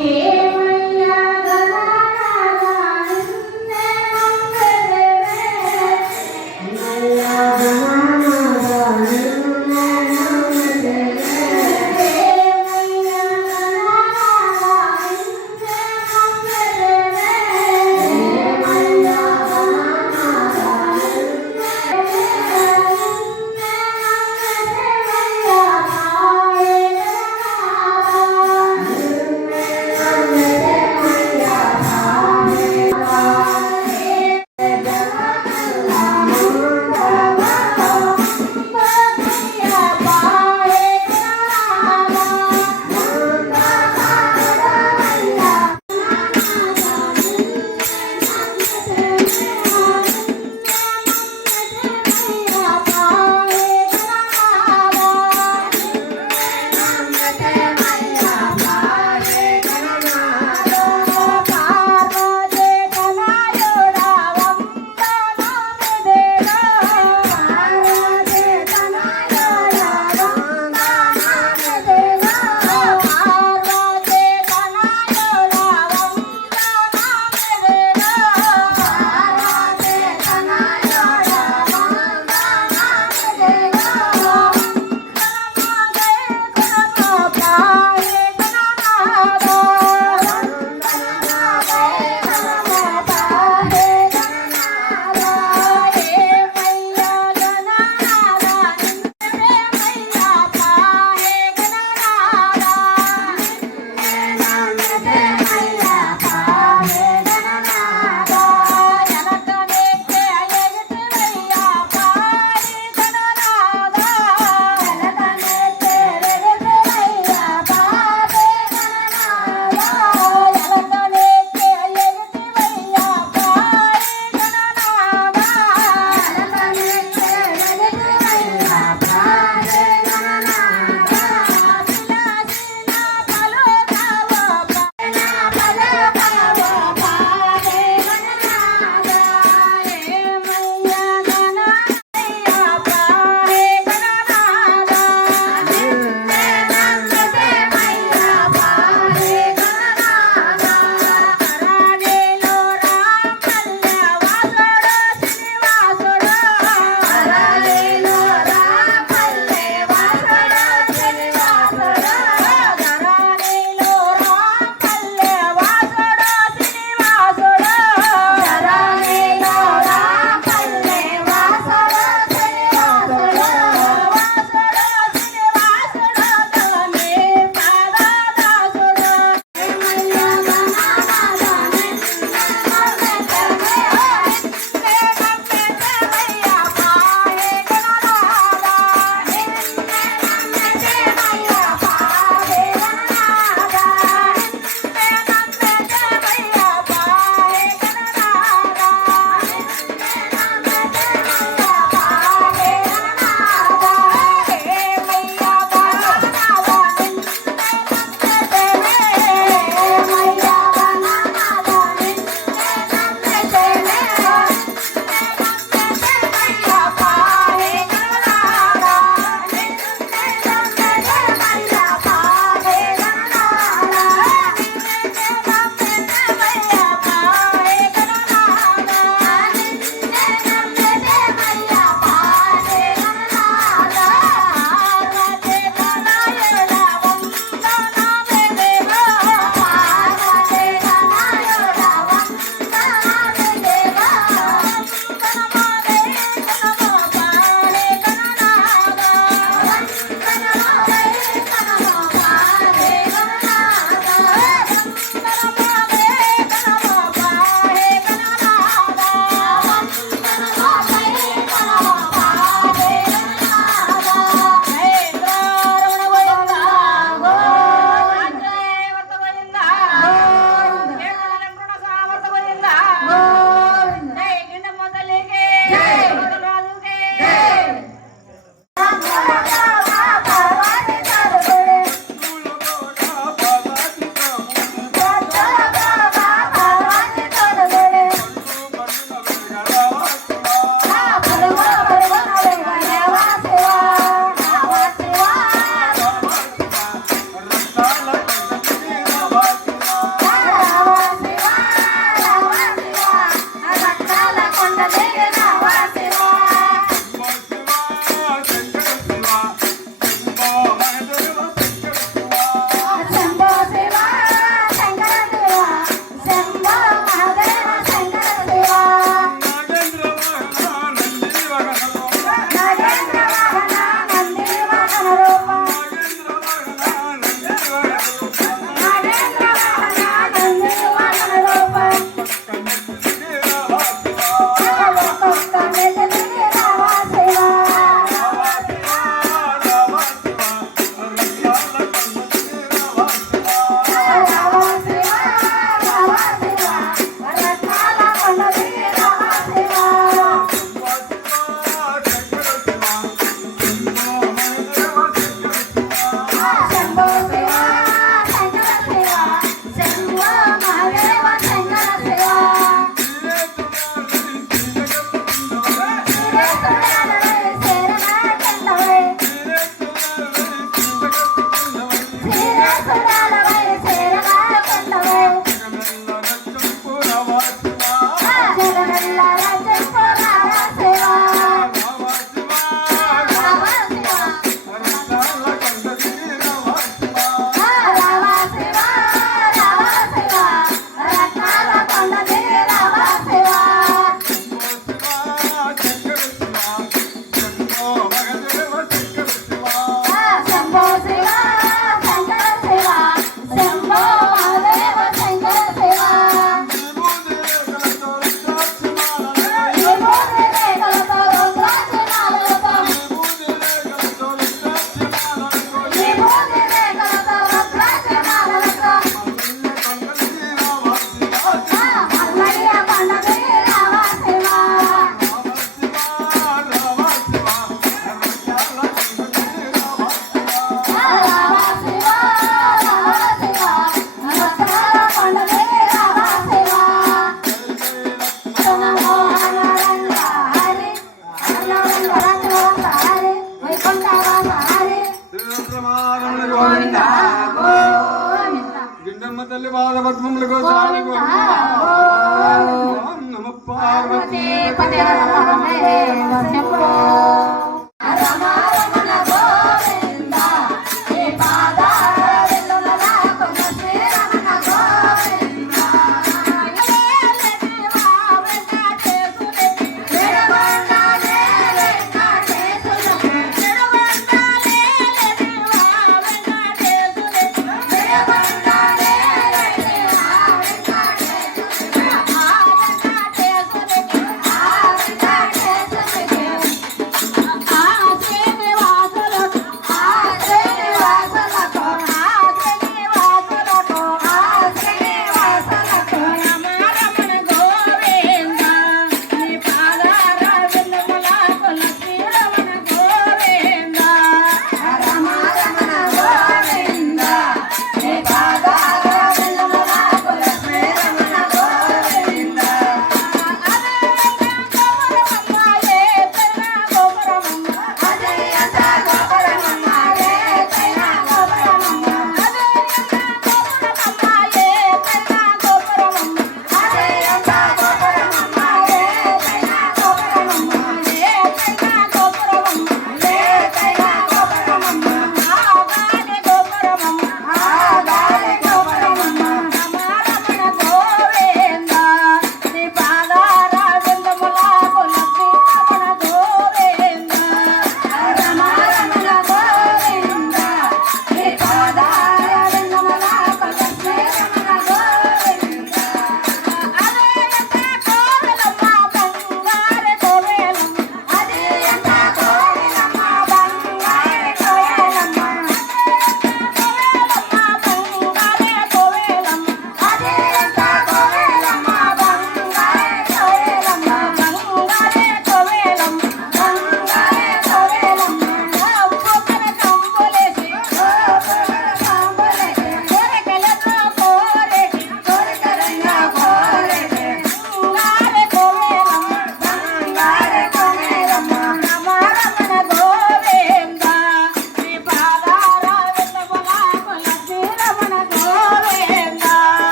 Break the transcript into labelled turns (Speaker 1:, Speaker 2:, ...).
Speaker 1: Yeah. బాధ పద్మముల కోసం